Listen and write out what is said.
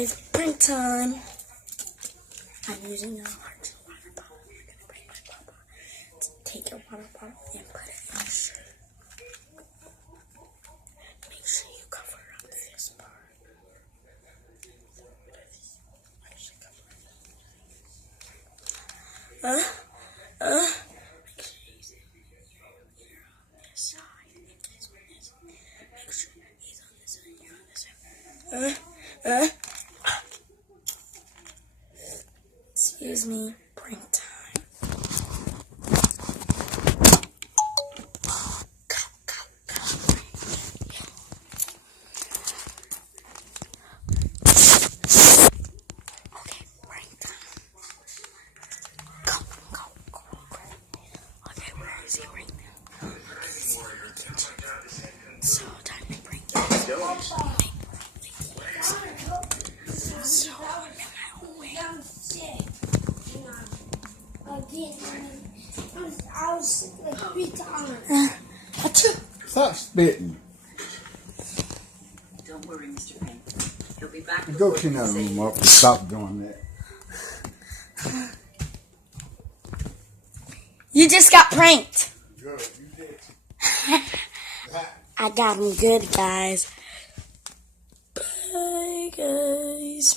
It's prank time. I'm using a large water bottle. You're gonna break my papa. Take your water bottle and put it in your shirt. Make sure you cover up this part. Make sure you sit you're on this side and this one is. Make sure he's on this side and you're on this side. Excuse me, prank time. Okay, prank time. Go. Okay, where is he right now? He's in the kitchen. So, time to prank him. So, I'm in my own way. I was sick like 3 times. Stop spitting. Don't worry, Mr. Payne. He'll be back. Go clean that room up and stop doing that. You just got pranked. Good, you did. I got him good, guys. Bye, guys.